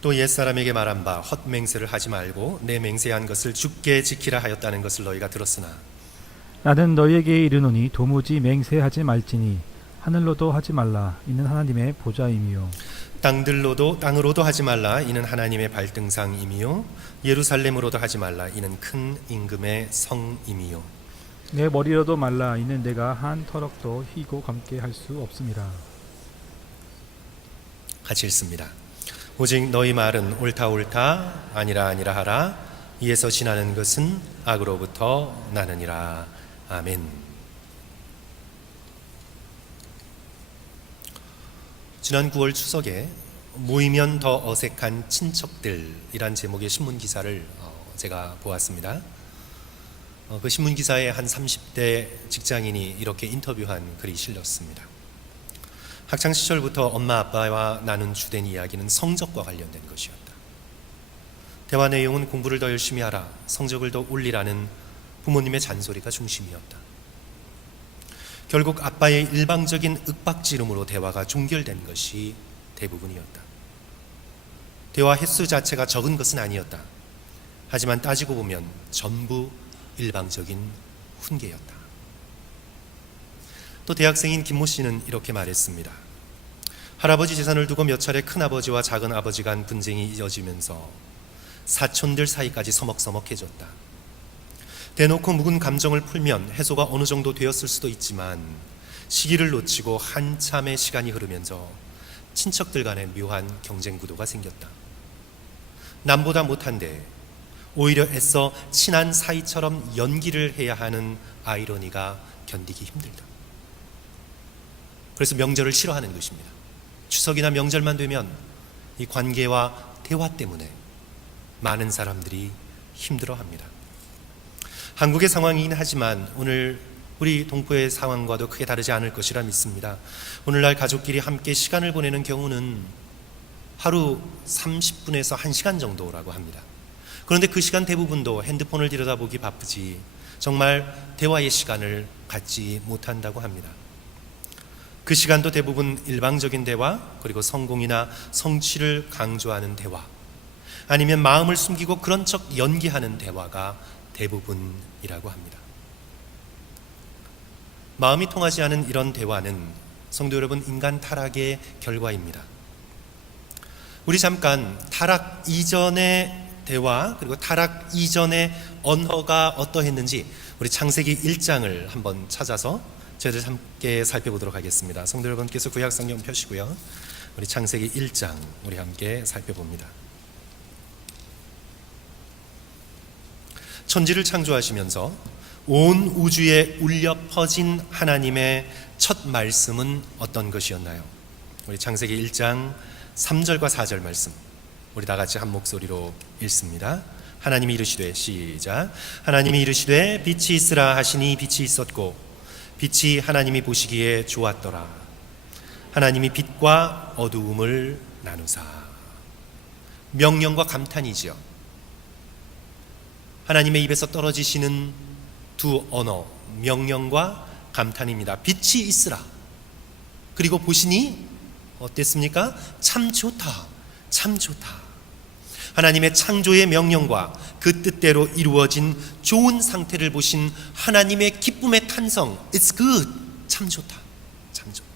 또 옛사람에게 말한 바 헛맹세를 하지 말고 내 맹세한 것을 주께 지키라 하였다는 것을 너희가 들었으나 나는 너희에게 이르노니 도무지 맹세하지 말지니 하늘로도 하지 말라 이는 하나님의 보좌임이요 땅으로도 하지 말라 이는 하나님의 발등상임이요 예루살렘으로도 하지 말라 이는 큰 임금의 성임이요 내 머리로도 말라 이는 내가 한 터럭도 희고 감게 할 수 없음이라. 같이 읽습니다. 오직 너희 말은 옳다 아니라 하라 이에서 지나는 것은 악으로부터 나느니라. 아멘. 지난 9월 추석에 모이면 더 어색한 친척들이란 제목의 신문 기사를 제가 보았습니다. 그 신문 기사에 한 30대 직장인이 이렇게 인터뷰한 글이 실렸습니다. 학창 시절부터 엄마 아빠와 나눈 주된 이야기는 성적과 관련된 것이었다. 대화 내용은 공부를 더 열심히 하라, 성적을 더 올리라는 부모님의 잔소리가 중심이었다. 결국 아빠의 일방적인 윽박지름으로 대화가 종결된 것이 대부분이었다. 대화 횟수 자체가 적은 것은 아니었다. 하지만 따지고 보면 전부 일방적인 훈계였다. 또 대학생인 김모 씨는 이렇게 말했습니다. 할아버지 재산을 두고 몇 차례 큰아버지와 작은아버지 간 분쟁이 이어지면서 사촌들 사이까지 서먹서먹해졌다. 대놓고 묵은 감정을 풀면 해소가 어느 정도 되었을 수도 있지만 시기를 놓치고 한참의 시간이 흐르면서 친척들 간의 묘한 경쟁 구도가 생겼다. 남보다 못한데 오히려 애써 친한 사이처럼 연기를 해야 하는 아이러니가 견디기 힘들다. 그래서 명절을 싫어하는 것입니다. 추석이나 명절만 되면 이 관계와 대화 때문에 많은 사람들이 힘들어합니다. 한국의 상황이긴 하지만 오늘 우리 동포의 상황과도 크게 다르지 않을 것이라 믿습니다. 오늘날 가족끼리 함께 시간을 보내는 경우는 하루 30분에서 1시간 정도라고 합니다. 그런데 그 시간 대부분도 핸드폰을 들여다보기 바쁘지 정말 대화의 시간을 갖지 못한다고 합니다. 그 시간도 대부분 일방적인 대화, 그리고 성공이나 성취를 강조하는 대화, 아니면 마음을 숨기고 그런 척 연기하는 대화가 대부분이라고 합니다. 마음이 통하지 않은 이런 대화는 성도 여러분, 인간 타락의 결과입니다. 우리 잠깐 타락 이전의 대화, 그리고 타락 이전의 언어가 어떠했는지 우리 창세기 1장을 한번 찾아서 저희들 함께 살펴보도록 하겠습니다. 성도 여러분께서 구약 성경 펴시고요. 우리 창세기 1장 우리 함께 살펴봅니다. 천지를 창조하시면서 온 우주에 울려 퍼진 하나님의 첫 말씀은 어떤 것이었나요? 우리 창세기 1장 3절과 4절 말씀 우리 다 같이 한 목소리로 읽습니다. 하나님이 이르시되, 시작. 하나님이 이르시되 빛이 있으라 하시니 빛이 있었고 빛이 하나님이 보시기에 좋았더라. 하나님이 빛과 어두움을 나누사. 명령과 감탄이지요. 하나님의 입에서 떨어지시는 두 언어, 명령과 감탄입니다. 빛이 있으라. 그리고 보시니 어땠습니까? 참 좋다. 참 좋다. 하나님의 창조의 명령과 그 뜻대로 이루어진 좋은 상태를 보신 하나님의 기쁨의 탄성, It's good. 참 좋다. 참 좋다.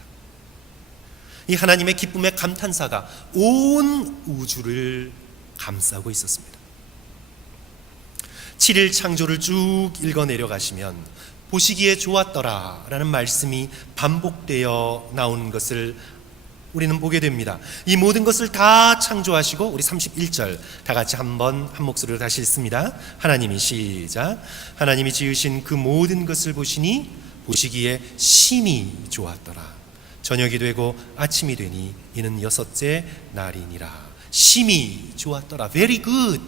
이 하나님의 기쁨의 감탄사가 온 우주를 감싸고 있었습니다. 7일 창조를 쭉 읽어 내려가시면 보시기에 좋았더라 라는 말씀이 반복되어 나오는 것을 우리는 보게 됩니다. 이 모든 것을 다 창조하시고 우리 31절 다 같이 한 목소리로 다시 읽습니다. 하나님이, 시작. 하나님이 지으신 그 모든 것을 보시니 보시기에 심히 좋았더라. 저녁이 되고 아침이 되니 이는 6째 날이니라. 심히 좋았더라. Very good.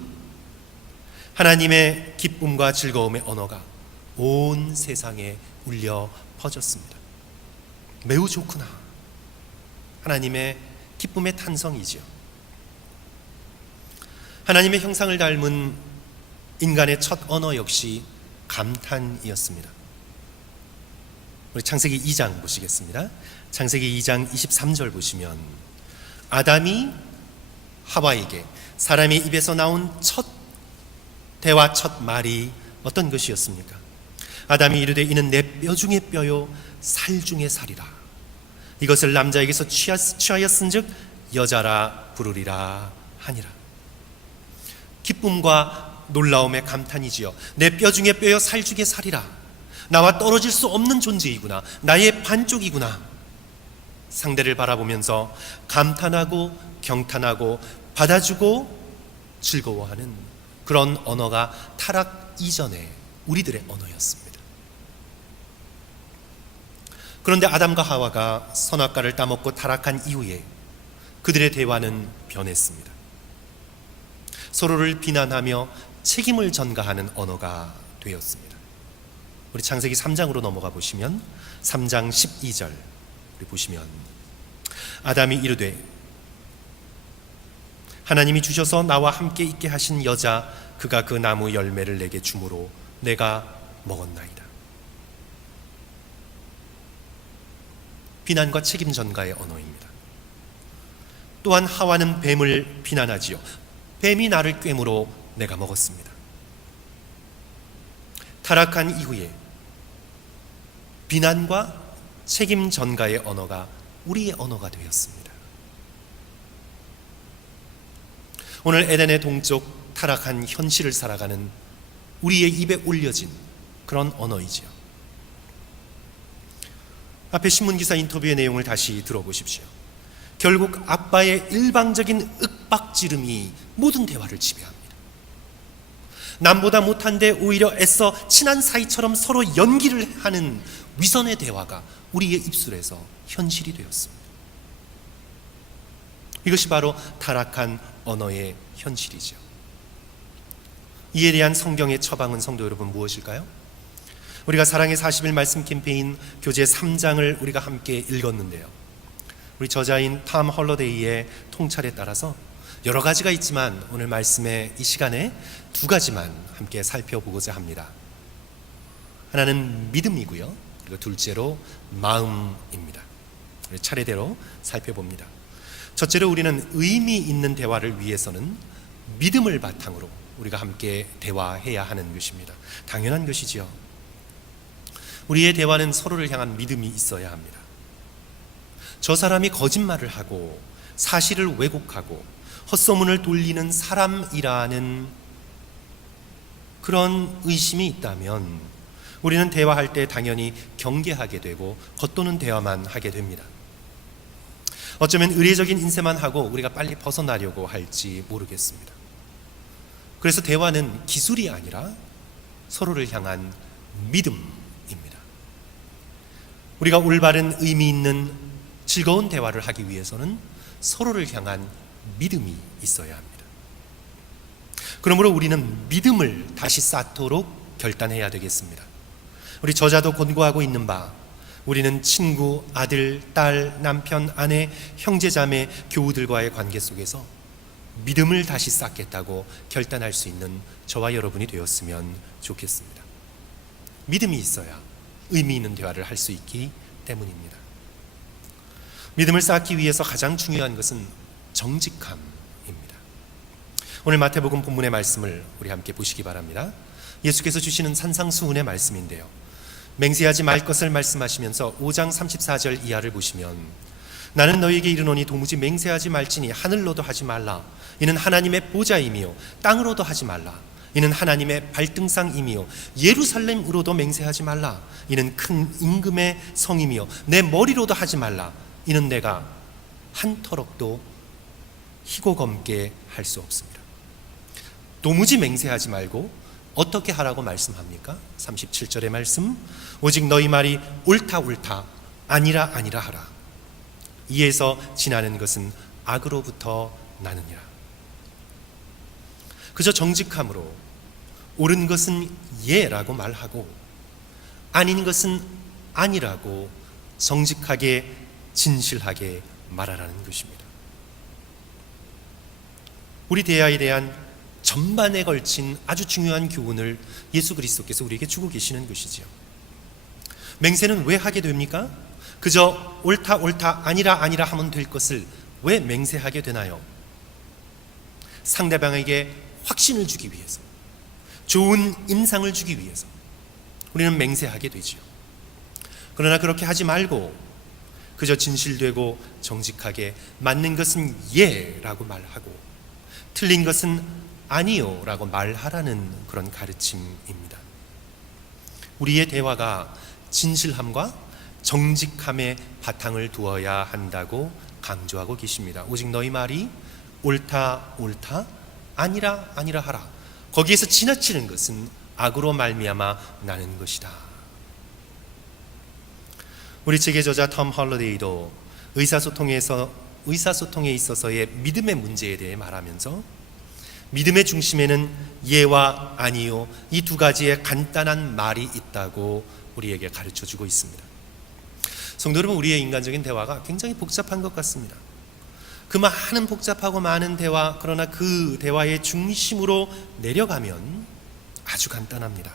하나님의 기쁨과 즐거움의 언어가 온 세상에 울려 퍼졌습니다. 매우 좋구나. 하나님의 기쁨의 탄성이지요. 하나님의 형상을 닮은 인간의 첫 언어 역시 감탄이었습니다. 우리 창세기 2장 보시겠습니다. 창세기 2장 23절 보시면 아담이 하와에게 사람의 입에서 나온 첫 대화, 첫 말이 어떤 것이었습니까? 아담이 이르되 이는 내 뼈 중에 뼈요 살 중에 살이라. 이것을 남자에게서 취하였은즉 여자라 부르리라 하니라. 기쁨과 놀라움의 감탄이지요. 내 뼈 중에 뼈요 살 중에 살이라. 나와 떨어질 수 없는 존재이구나. 나의 반쪽이구나. 상대를 바라보면서 감탄하고 경탄하고 받아주고 즐거워하는 그런 언어가 타락 이전의 우리들의 언어였습니다. 그런데 아담과 하와가 선악과를 따먹고 타락한 이후에 그들의 대화는 변했습니다. 서로를 비난하며 책임을 전가하는 언어가 되었습니다. 우리 창세기 3장으로 넘어가 보시면 3장 12절 우리 보시면 아담이 이르되 하나님이 주셔서 나와 함께 있게 하신 여자 그가 그 나무 열매를 내게 주므로 내가 먹었나이다. 비난과 책임 전가의 언어입니다. 또한 하와는 뱀을 비난하지요. 뱀이 나를 꿰므로 내가 먹었습니다. 타락한 이후에 비난과 책임 전가의 언어가 우리의 언어가 되었습니다. 오늘 에덴의 동쪽 타락한 현실을 살아가는 우리의 입에 올려진 그런 언어이지요. 앞에 신문기사 인터뷰의 내용을 다시 들어보십시오. 결국 아빠의 일방적인 윽박지름이 모든 대화를 지배합니다. 남보다 못한데 오히려 애써 친한 사이처럼 서로 연기를 하는 위선의 대화가 우리의 입술에서 현실이 되었습니다. 이것이 바로 타락한 언어의 현실이죠. 이에 대한 성경의 처방은 성도 여러분 무엇일까요? 우리가 사랑의 40일 말씀 캠페인 교재 3장을 우리가 함께 읽었는데요. 우리 저자인 탐 헐러데이의 통찰에 따라서 여러 가지가 있지만 오늘 말씀의 이 시간에 두 가지만 함께 살펴보고자 합니다. 하나는 믿음이고요. 그리고 둘째로 마음입니다. 우리 차례대로 살펴봅니다. 첫째로 우리는 의미 있는 대화를 위해서는 믿음을 바탕으로 우리가 함께 대화해야 하는 것입니다. 당연한 것이지요. 우리의 대화는 서로를 향한 믿음이 있어야 합니다. 저 사람이 거짓말을 하고 사실을 왜곡하고 헛소문을 돌리는 사람이라는 그런 의심이 있다면 우리는 대화할 때 당연히 경계하게 되고 겉도는 대화만 하게 됩니다. 어쩌면 의례적인 인쇄만 하고 우리가 빨리 벗어나려고 할지 모르겠습니다. 그래서 대화는 기술이 아니라 서로를 향한 믿음입니다. 우리가 올바른 의미 있는 즐거운 대화를 하기 위해서는 서로를 향한 믿음이 있어야 합니다. 그러므로 우리는 믿음을 다시 쌓도록 결단해야 되겠습니다. 우리 저자도 권고하고 있는 바 우리는 친구, 아들, 딸, 남편, 아내, 형제, 자매, 교우들과의 관계 속에서 믿음을 다시 쌓겠다고 결단할 수 있는 저와 여러분이 되었으면 좋겠습니다. 믿음이 있어야 의미 있는 대화를 할 수 있기 때문입니다. 믿음을 쌓기 위해서 가장 중요한 것은 정직함입니다. 오늘 마태복음 본문의 말씀을 우리 함께 보시기 바랍니다. 예수께서 주시는 산상수훈의 말씀인데요. 맹세하지 말 것을 말씀하시면서 5장 34절 이하를 보시면 나는 너희에게 이르노니 도무지 맹세하지 말지니 하늘로도 하지 말라. 이는 하나님의 보좌이미요 땅으로도 하지 말라. 이는 하나님의 발등상이미요 예루살렘으로도 맹세하지 말라. 이는 큰 임금의 성이미요 내 머리로도 하지 말라. 이는 내가 한 터럭도 희고 검게 할 수 없습니다. 도무지 맹세하지 말고 어떻게 하라고 말씀합니까? 37절의 말씀 오직 너희 말이 옳다 옳다 아니라 아니라 하라. 이에서 지나는 것은 악으로부터 나느니라. 그저 정직함으로 옳은 것은 예라고 말하고 아닌 것은 아니라고 정직하게 진실하게 말하라는 것입니다. 우리 대화에 대한 전반에 걸친 아주 중요한 교훈을 예수 그리스도께서 우리에게 주고 계시는 것이지요. 맹세는 왜 하게 됩니까? 그저 옳다 옳다 아니라 아니라 하면 될 것을 왜 맹세하게 되나요? 상대방에게 확신을 주기 위해서, 좋은 인상을 주기 위해서 우리는 맹세하게 되지요. 그러나 그렇게 하지 말고 그저 진실되고 정직하게 맞는 것은 예라고 말하고 틀린 것은 아니요 라고 말하라는 그런 가르침입니다. 우리의 대화가 진실함과 정직함의 바탕을 두어야 한다고 강조하고 계십니다. 오직 너희 말이 옳다 옳다 아니라 아니라 하라. 거기에서 지나치는 것은 악으로 말미암아 나는 것이다. 우리 책의 저자 톰 헐러데이도 의사소통에 있어서의 믿음의 문제에 대해 말하면서 믿음의 중심에는 예와 아니요 이 두 가지의 간단한 말이 있다고 우리에게 가르쳐주고 있습니다. 성도 여러분, 우리의 인간적인 대화가 굉장히 복잡한 것 같습니다. 그 많은 복잡하고 많은 대화, 그러나 그 대화의 중심으로 내려가면 아주 간단합니다.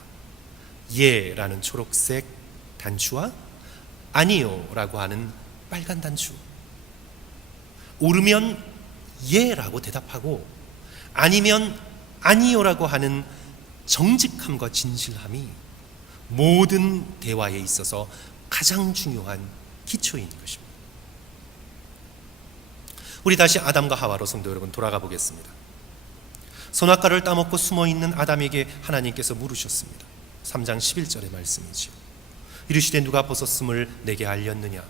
예라는 초록색 단추와 아니요 라고 하는 빨간 단추. 옳으면 예라고 대답하고 아니면 아니요라고 하는 정직함과 진실함이 모든 대화에 있어서 가장 중요한 기초인 것입니다. 우리 다시 아담과 하와로 성도 여러분 돌아가 보겠습니다. 선악과를 따먹고 숨어있는 아담에게 하나님께서 물으셨습니다. 3장 11절의 말씀이지요. 이르시되 누가 벗었음을 내게 알렸느냐?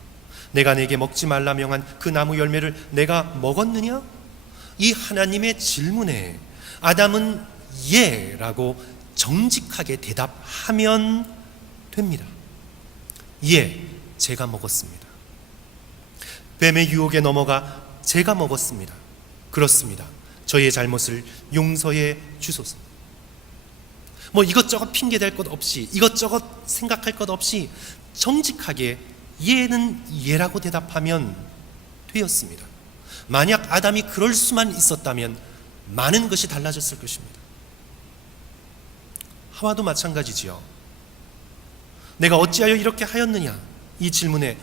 내가 내게 먹지 말라 명한 그 나무 열매를 내가 먹었느냐? 이 하나님의 질문에 아담은 예라고 정직하게 대답하면 됩니다. 예, 제가 먹었습니다. 뱀의 유혹에 넘어가 제가 먹었습니다. 그렇습니다. 저의 잘못을 용서해 주소서. 이것저것 핑계댈 것 없이, 이것저것 생각할 것 없이 정직하게 예는 예라고 대답하면 되었습니다. 만약 아담이 그럴 수만 있었다면 많은 것이 달라졌을 것입니다. 하와도 마찬가지지요. 내가 어찌하여 이렇게 하였느냐? 이 질문에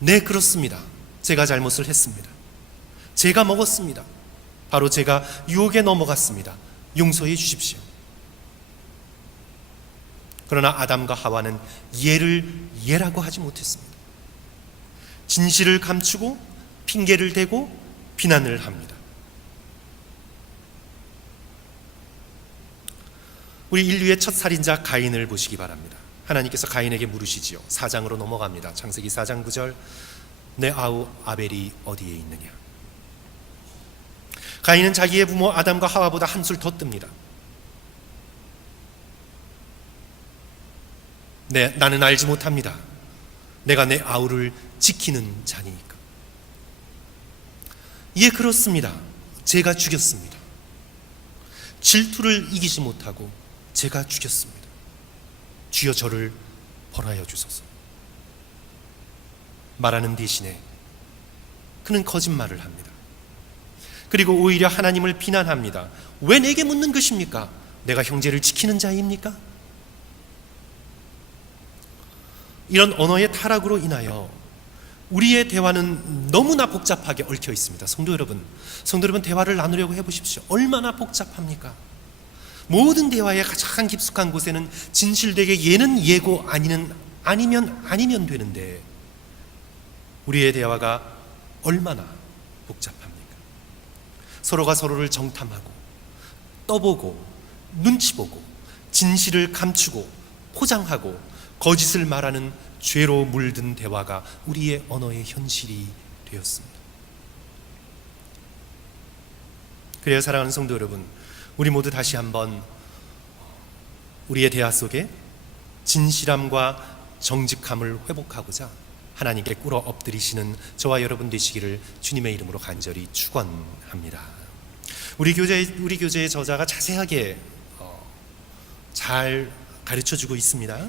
네, 그렇습니다. 제가 잘못을 했습니다. 제가 먹었습니다. 바로 제가 유혹에 넘어갔습니다. 용서해 주십시오. 그러나 아담과 하와는 예를 예라고 하지 못했습니다. 진실을 감추고 핑계를 대고 비난을 합니다. 우리 인류의 첫 살인자 가인을 보시기 바랍니다. 하나님께서 가인에게 물으시지요. 4장으로 넘어갑니다. 창세기 4장 9절. 내 아우 아벨이 어디에 있느냐? 가인은 자기의 부모 아담과 하와보다 한술 더 뜹니다. 나는 알지 못합니다. 내가 내 아우를 지키는 자니까. 예, 그렇습니다. 제가 죽였습니다. 질투를 이기지 못하고 제가 죽였습니다. 주여 저를 벌하여 주소서. 말하는 대신에 그는 거짓말을 합니다. 그리고 오히려 하나님을 비난합니다. 왜 내게 묻는 것입니까? 내가 형제를 지키는 자입니까? 이런 언어의 타락으로 인하여 우리의 대화는 너무나 복잡하게 얽혀 있습니다. 성도 여러분 대화를 나누려고 해보십시오. 얼마나 복잡합니까? 모든 대화의 가장 깊숙한 곳에는 진실되게 예는 예고 아니면 아니면 되는데 우리의 대화가 얼마나 복잡합니까? 서로가 서로를 정탐하고 떠보고 눈치 보고 진실을 감추고 포장하고 거짓을 말하는 죄로 물든 대화가 우리의 언어의 현실이 되었습니다. 그래요, 사랑하는 성도 여러분, 우리 모두 다시 한번 우리의 대화 속에 진실함과 정직함을 회복하고자 하나님께 꿇어 엎드리시는 저와 여러분 되시기를 주님의 이름으로 간절히 축원합니다. 우리 교재의 저자가 자세하게 잘 가르쳐주고 있습니다.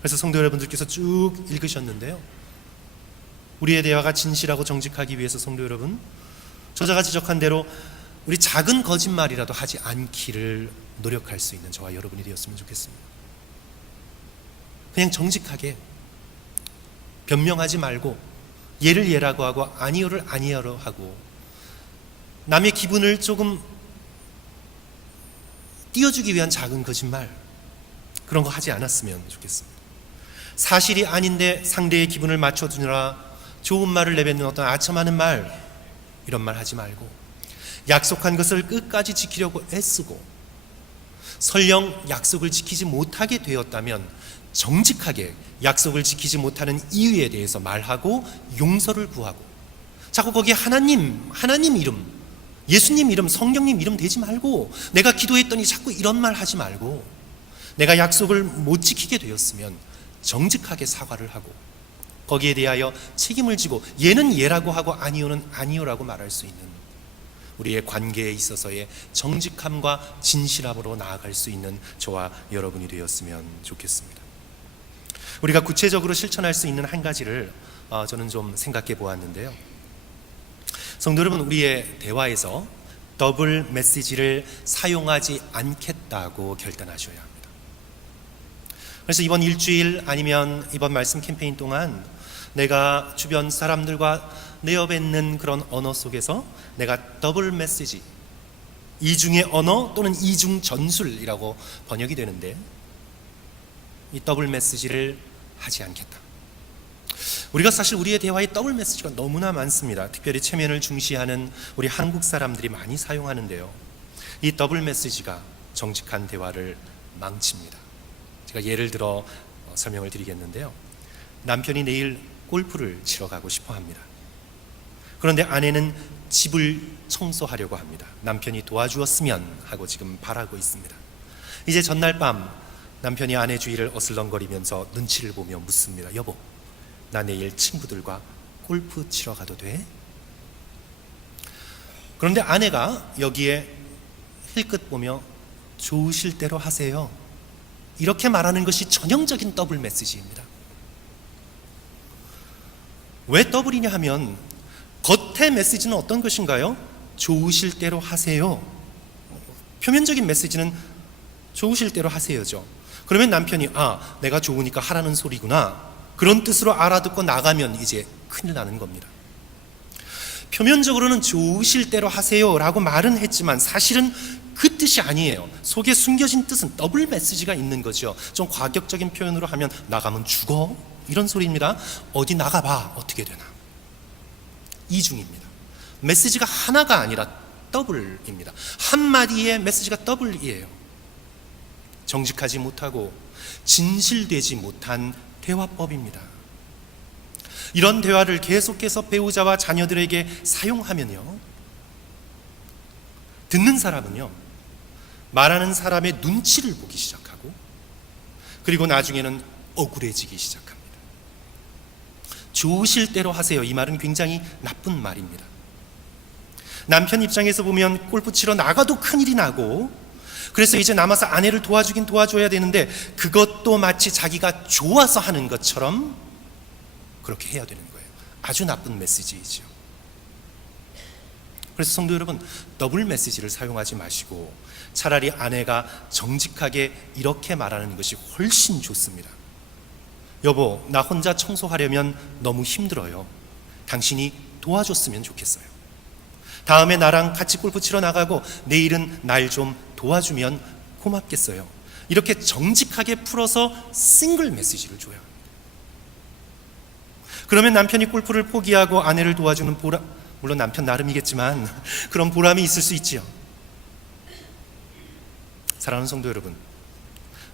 그래서 성도 여러분들께서 쭉 읽으셨는데요, 우리의 대화가 진실하고 정직하기 위해서 성도 여러분, 저자가 지적한 대로 우리 작은 거짓말이라도 하지 않기를 노력할 수 있는 저와 여러분이 되었으면 좋겠습니다. 그냥 정직하게 변명하지 말고 예를 예라고 하고 아니요를 아니요로 하고 남의 기분을 조금 띄워주기 위한 작은 거짓말, 그런 거 하지 않았으면 좋겠습니다. 사실이 아닌데 상대의 기분을 맞춰주느라 좋은 말을 내뱉는 어떤 아첨하는 말, 이런 말 하지 말고 약속한 것을 끝까지 지키려고 애쓰고 설령 약속을 지키지 못하게 되었다면 정직하게 약속을 지키지 못하는 이유에 대해서 말하고 용서를 구하고, 자꾸 거기에 하나님 이름, 예수님 이름, 성령님 이름 대지 말고, 내가 기도했더니 자꾸 이런 말 하지 말고, 내가 약속을 못 지키게 되었으면 정직하게 사과를 하고 거기에 대하여 책임을 지고 얘는 얘라고 하고 아니요는 아니요라고 말할 수 있는 우리의 관계에 있어서의 정직함과 진실함으로 나아갈 수 있는 저와 여러분이 되었으면 좋겠습니다. 우리가 구체적으로 실천할 수 있는 한 가지를 저는 좀 생각해 보았는데요. 성도 여러분, 우리의 대화에서 더블 메시지를 사용하지 않겠다고 결단하셔야 합니다. 그래서 이번 일주일 아니면 이번 말씀 캠페인 동안 내가 주변 사람들과 내어뱉는 그런 언어 속에서 내가 더블 메시지, 이중의 언어 또는 이중 전술이라고 번역이 되는데, 이 더블 메시지를 하지 않겠다. 우리가 사실 우리의 대화에 더블 메시지가 너무나 많습니다. 특별히 체면을 중시하는 우리 한국 사람들이 많이 사용하는데요, 이 더블 메시지가 정직한 대화를 망칩니다. 제가 예를 들어 설명을 드리겠는데요. 남편이 내일 골프를 치러 가고 싶어 합니다. 그런데 아내는 집을 청소하려고 합니다. 남편이 도와주었으면 하고 지금 바라고 있습니다. 이제 전날 밤 남편이 아내 주위를 어슬렁거리면서 눈치를 보며 묻습니다. 여보, 나 내일 친구들과 골프 치러 가도 돼? 그런데 아내가 여기에 힐끗 보며 좋으실 대로 하세요, 이렇게 말하는 것이 전형적인 더블 메시지입니다. 왜 더블이냐 하면 겉의 메시지는 어떤 것인가요? 좋으실 대로 하세요. 표면적인 메시지는 좋으실 대로 하세요죠. 그러면 남편이 내가 좋으니까 하라는 소리구나, 그런 뜻으로 알아듣고 나가면 이제 큰일 나는 겁니다. 표면적으로는 좋으실 대로 하세요라고 말은 했지만 사실은 그 뜻이 아니에요. 속에 숨겨진 뜻은 더블 메시지가 있는 거죠. 좀 과격적인 표현으로 하면 나가면 죽어, 이런 소리입니다. 어디 나가봐, 어떻게 되나. 이중입니다. 메시지가 하나가 아니라 더블입니다. 한마디의 메시지가 더블이에요. 정직하지 못하고 진실되지 못한 대화법입니다. 이런 대화를 계속해서 배우자와 자녀들에게 사용하면요, 듣는 사람은요, 말하는 사람의 눈치를 보기 시작하고, 그리고 나중에는 억울해지기 시작합니다. 좋으실 대로 하세요, 이 말은 굉장히 나쁜 말입니다. 남편 입장에서 보면 골프 치러 나가도 큰일이 나고, 그래서 이제 남아서 아내를 도와주긴 도와줘야 되는데 그것도 마치 자기가 좋아서 하는 것처럼 그렇게 해야 되는 거예요. 아주 나쁜 메시지이죠. 그래서 성도 여러분, 더블 메시지를 사용하지 마시고 차라리 아내가 정직하게 이렇게 말하는 것이 훨씬 좋습니다. 여보, 나 혼자 청소하려면 너무 힘들어요. 당신이 도와줬으면 좋겠어요. 다음에 나랑 같이 골프 치러 나가고 내일은 날 좀 도와주면 고맙겠어요. 이렇게 정직하게 풀어서 싱글 메시지를 줘요. 그러면 남편이 골프를 포기하고 아내를 도와주는 보람, 물론 남편 나름이겠지만 그런 보람이 있을 수 있지요. 사랑하는 성도 여러분,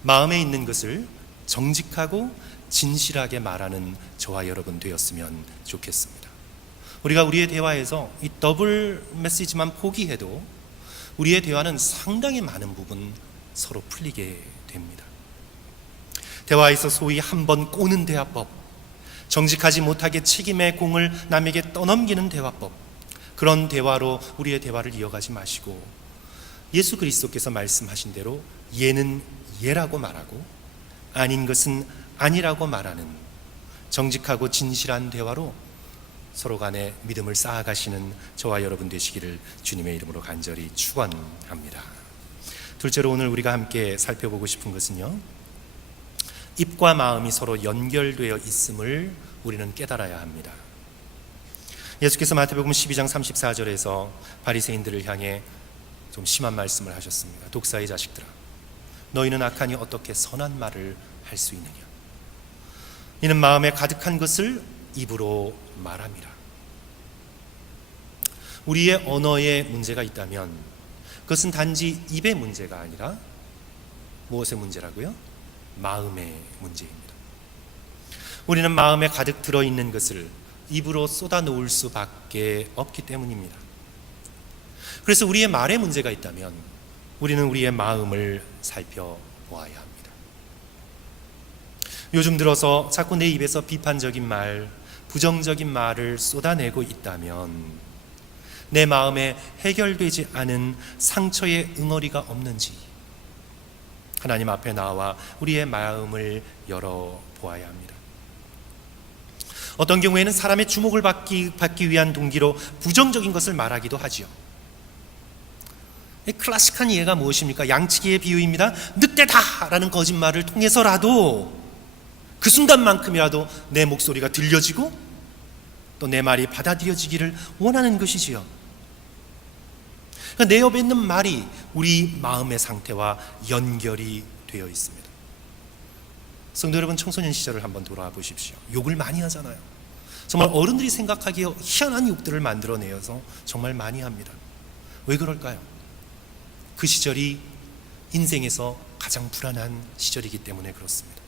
마음에 있는 것을 정직하고 진실하게 말하는 저와 여러분 되었으면 좋겠습니다. 우리가 우리의 대화에서 이 더블 메시지만 포기해도 우리의 대화는 상당히 많은 부분 서로 풀리게 됩니다. 대화에서 소위 한 번 꼬는 대화법, 정직하지 못하게 책임의 공을 남에게 떠넘기는 대화법, 그런 대화로 우리의 대화를 이어가지 마시고 예수 그리스도께서 말씀하신 대로 예는 예라고 말하고 아닌 것은 아니라고 말하는 정직하고 진실한 대화로 서로 간에 믿음을 쌓아가시는 저와 여러분 되시기를 주님의 이름으로 간절히 축원합니다. 둘째로 오늘 우리가 함께 살펴보고 싶은 것은요, 입과 마음이 서로 연결되어 있음을 우리는 깨달아야 합니다. 예수께서 마태복음 12장 34절에서 바리새인들을 향해 좀 심한 말씀을 하셨습니다. 독사의 자식들아, 너희는 악하니 어떻게 선한 말을 할 수 있느냐. 이는 마음에 가득한 것을 입으로 말함이라. 우리의 언어에 문제가 있다면 그것은 단지 입의 문제가 아니라 무엇의 문제라고요? 마음의 문제입니다. 우리는 마음에 가득 들어있는 것을 입으로 쏟아놓을 수밖에 없기 때문입니다. 그래서 우리의 말에 문제가 있다면 우리는 우리의 마음을 살펴보아야 합니다. 요즘 들어서 자꾸 내 입에서 비판적인 말, 부정적인 말을 쏟아내고 있다면 내 마음에 해결되지 않은 상처의 응어리가 없는지 하나님 앞에 나와 우리의 마음을 열어보아야 합니다. 어떤 경우에는 사람의 주목을 받기 위한 동기로 부정적인 것을 말하기도 하지요. 클래식한 예가 무엇입니까? 양치기의 비유입니다. 늑대다라는 거짓말을 통해서라도 그 순간만큼이라도 내 목소리가 들려지고 또 내 말이 받아들여지기를 원하는 것이지요. 그러니까 내 옆에 있는 말이 우리 마음의 상태와 연결이 되어 있습니다. 성도 여러분, 청소년 시절을 한번 돌아와 보십시오. 욕을 많이 하잖아요. 정말 어른들이 생각하기에 희한한 욕들을 만들어내어서 정말 많이 합니다. 왜 그럴까요? 그 시절이 인생에서 가장 불안한 시절이기 때문에 그렇습니다.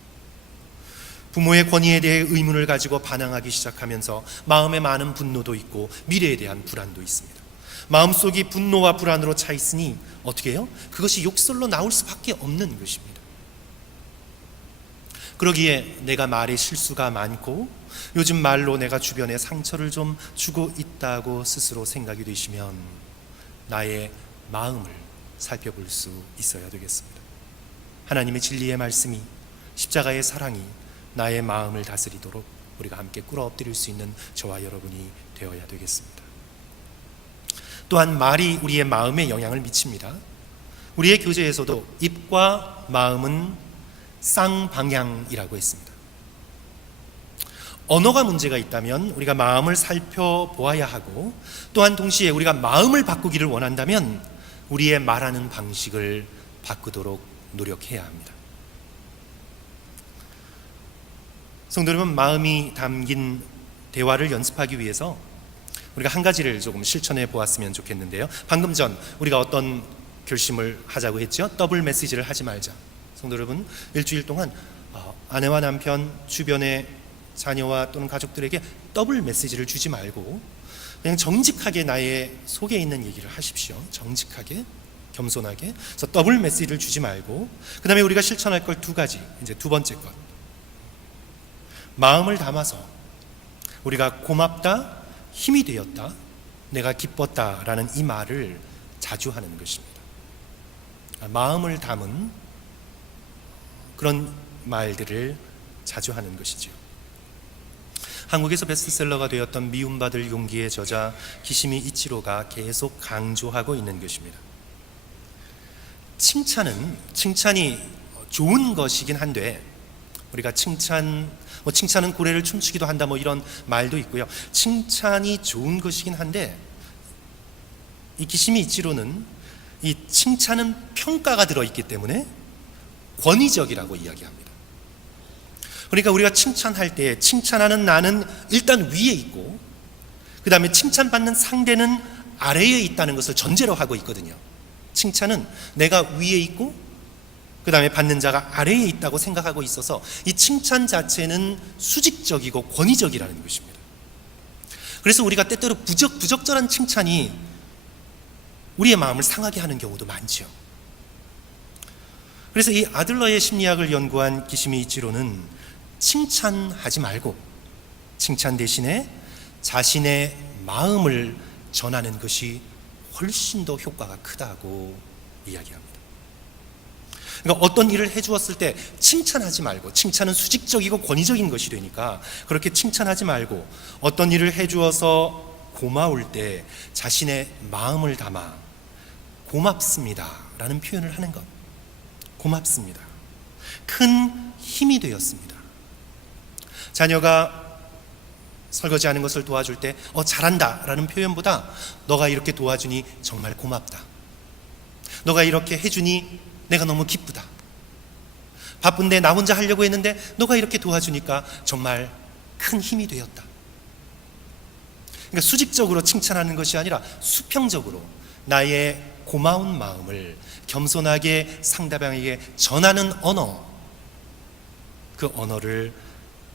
부모의 권위에 대해 의문을 가지고 반항하기 시작하면서 마음에 많은 분노도 있고 미래에 대한 불안도 있습니다. 마음속이 분노와 불안으로 차 있으니 어떻게 해요? 그것이 욕설로 나올 수밖에 없는 것입니다. 그러기에 내가 말에 실수가 많고 요즘 말로 내가 주변에 상처를 좀 주고 있다고 스스로 생각이 되시면 나의 마음을 살펴볼 수 있어야 되겠습니다. 하나님의 진리의 말씀이, 십자가의 사랑이 나의 마음을 다스리도록 우리가 함께 꿇어 엎드릴 수 있는 저와 여러분이 되어야 되겠습니다. 또한 말이 우리의 마음에 영향을 미칩니다. 우리의 교재에서도 입과 마음은 쌍방향이라고 했습니다. 언어가 문제가 있다면 우리가 마음을 살펴보아야 하고, 또한 동시에 우리가 마음을 바꾸기를 원한다면 우리의 말하는 방식을 바꾸도록 노력해야 합니다. 성도 여러분, 마음이 담긴 대화를 연습하기 위해서 우리가 한 가지를 조금 실천해 보았으면 좋겠는데요. 방금 전 우리가 어떤 결심을 하자고 했죠? 더블 메시지를 하지 말자. 성도 여러분, 일주일 동안 아내와 남편, 주변의 자녀와 또는 가족들에게 더블 메시지를 주지 말고 그냥 정직하게 나의 속에 있는 얘기를 하십시오. 정직하게, 겸손하게. 그래서 더블 메시지를 주지 말고, 그 다음에 우리가 실천할 걸 두 가지. 이제 두 번째 것, 마음을 담아서 우리가 고맙다, 힘이 되었다, 내가 기뻤다라는 이 말을 자주 하는 것입니다. 마음을 담은 그런 말들을 자주 하는 것이죠. 한국에서 베스트셀러가 되었던 미움받을 용기의 저자 기시미 이치로가 계속 강조하고 있는 것입니다. 칭찬이 좋은 것이긴 한데, 우리가 칭찬은 고래를 춤추기도 한다, 이런 말도 있고요. 칭찬이 좋은 것이긴 한데, 이 기시미 이치로는 이 칭찬은 평가가 들어있기 때문에 권위적이라고 이야기합니다. 그러니까 우리가 칭찬할 때 칭찬하는 나는 일단 위에 있고, 그 다음에 칭찬받는 상대는 아래에 있다는 것을 전제로 하고 있거든요. 칭찬은 내가 위에 있고 그 다음에 받는 자가 아래에 있다고 생각하고 있어서 이 칭찬 자체는 수직적이고 권위적이라는 것입니다. 그래서 우리가 때때로 부적절한 칭찬이 우리의 마음을 상하게 하는 경우도 많죠. 그래서 이 아들러의 심리학을 연구한 기시미 이치로는 칭찬하지 말고 칭찬 대신에 자신의 마음을 전하는 것이 훨씬 더 효과가 크다고 이야기합니다. 그러니까 어떤 일을 해주었을 때 칭찬하지 말고, 칭찬은 수직적이고 권위적인 것이 되니까 그렇게 칭찬하지 말고, 어떤 일을 해주어서 고마울 때 자신의 마음을 담아 고맙습니다 라는 표현을 하는 것. 고맙습니다. 큰 힘이 되었습니다. 자녀가 설거지하는 것을 도와줄 때 잘한다 라는 표현보다 너가 이렇게 도와주니 정말 고맙다, 너가 이렇게 해주니 내가 너무 기쁘다, 바쁜데 나 혼자 하려고 했는데 너가 이렇게 도와주니까 정말 큰 힘이 되었다. 그러니까 수직적으로 칭찬하는 것이 아니라 수평적으로 나의 고마운 마음을 겸손하게 상대방에게 전하는 언어, 그 언어를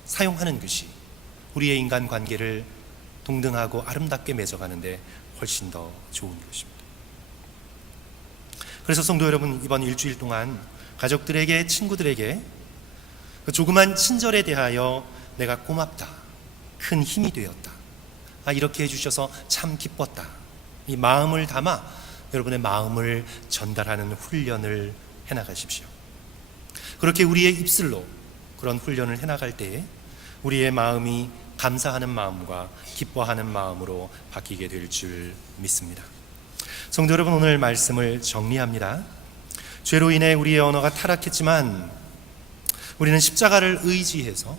사용하는 것이 우리의 인간 관계를 동등하고 아름답게 맺어가는데 훨씬 더 좋은 것입니다. 그래서 성도 여러분, 이번 일주일 동안 가족들에게, 친구들에게 그 조그만 친절에 대하여 내가 고맙다, 큰 힘이 되었다, 이렇게 해주셔서 참 기뻤다, 이 마음을 담아 여러분의 마음을 전달하는 훈련을 해나가십시오. 그렇게 우리의 입술로 그런 훈련을 해나갈 때에 우리의 마음이 감사하는 마음과 기뻐하는 마음으로 바뀌게 될 줄 믿습니다. 성도 여러분, 오늘 말씀을 정리합니다. 죄로 인해 우리의 언어가 타락했지만 우리는 십자가를 의지해서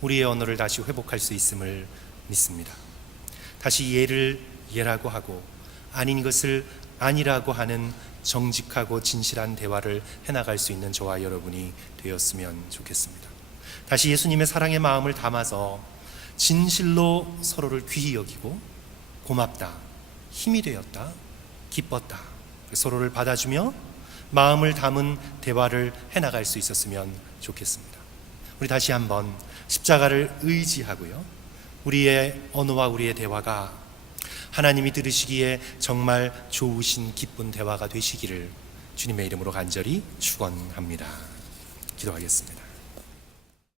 우리의 언어를 다시 회복할 수 있음을 믿습니다. 다시 예를 예라고 하고 아닌 것을 아니라고 하는 정직하고 진실한 대화를 해나갈 수 있는 저와 여러분이 되었으면 좋겠습니다. 다시 예수님의 사랑의 마음을 담아서 진실로 서로를 귀히 여기고 고맙다, 힘이 되었다, 기뻤다, 서로를 받아주며 마음을 담은 대화를 해나갈 수 있었으면 좋겠습니다. 우리 다시 한번 십자가를 의지하고요, 우리의 언어와 우리의 대화가 하나님이 들으시기에 정말 좋으신 기쁜 대화가 되시기를 주님의 이름으로 간절히 축원합니다. 기도하겠습니다.